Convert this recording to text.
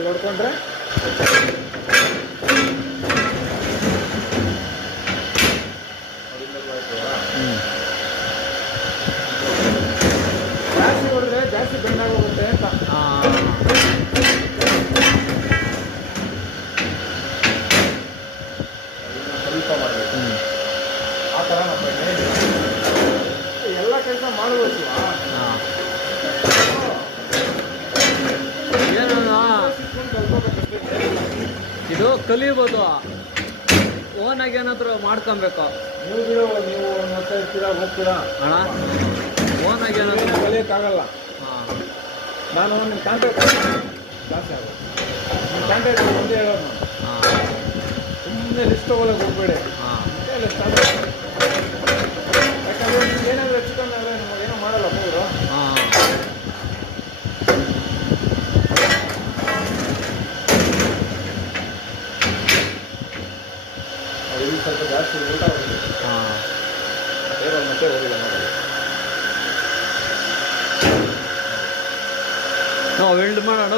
ಅಲ್ಲಿ ಹೊಡ್ಕೊಂಡ್ರೆ ಜಾಸ್ತಿ ಹೊಡೆದ್ರೆ ಜಾಸ್ತಿ ಬೆಂಡಾಗೋಗುತ್ತೆ ಅಂತ. ಸ್ವಲ್ಪ ಮಾಡಬೇಕು ಆ ಥರ ನಮ್ಮ ಎಲ್ಲ ಕೆಲಸ ಮಾಡಬೇಕು. ಇದು ಕಲಿಬೋದು, ಓನಾಗಿ ಏನಾದರೂ ಮಾಡ್ಕೊಬೇಕು. ನೀವು ಬಿಡು, ನೀವು ಮತ್ತೆ ಇರ್ತೀರಾ ಹೋಗ್ತೀರಾ ಅಣ್ಣ, ಓನಾಗಿ ಏನಾದರೂ ಕಲಿಯೋಕ್ಕಾಗಲ್ಲ. ನಾನು ನಿಮ್ಮ ಕಾಂಟ್ಯಾಕ್ಟ್ ಜಾಸ್ತಿ ಆಗೋದು, ನಿಮ್ಮ ಕಾಂಟ್ಯಾಕ್ಟ್ ಒಂದೇ ಹೇಳೋದು ನಾನು. ಸುಮ್ಮನೆ ಲಿಸ್ಟ್ ತೊಗೊಳಕ್ಕೆ ಹೋಗ್ಬೇಡಿ. ಯಾಕಂದರೆ ನಿಮ್ಗೆ ಏನಾದರೂ ಹೆಚ್ಚು ಕಮ್ಮಿ ಆದರೆ ನಿಮಗೆ ಏನೋ ಮಾಡಲ್ಲ ಹೋದ್ರು. ಇಲ್ಲಿ ಸ್ವಲ್ಪ ಜಾಸ್ತಿ ಊಟ ಹೋಗಿದೆ, ಮತ್ತೆ ಹೋಗಿಲ್ಲ ನೋಡಿ. ನಾವು ವೆಲ್ಡ್ ಮಾಡೋಣ.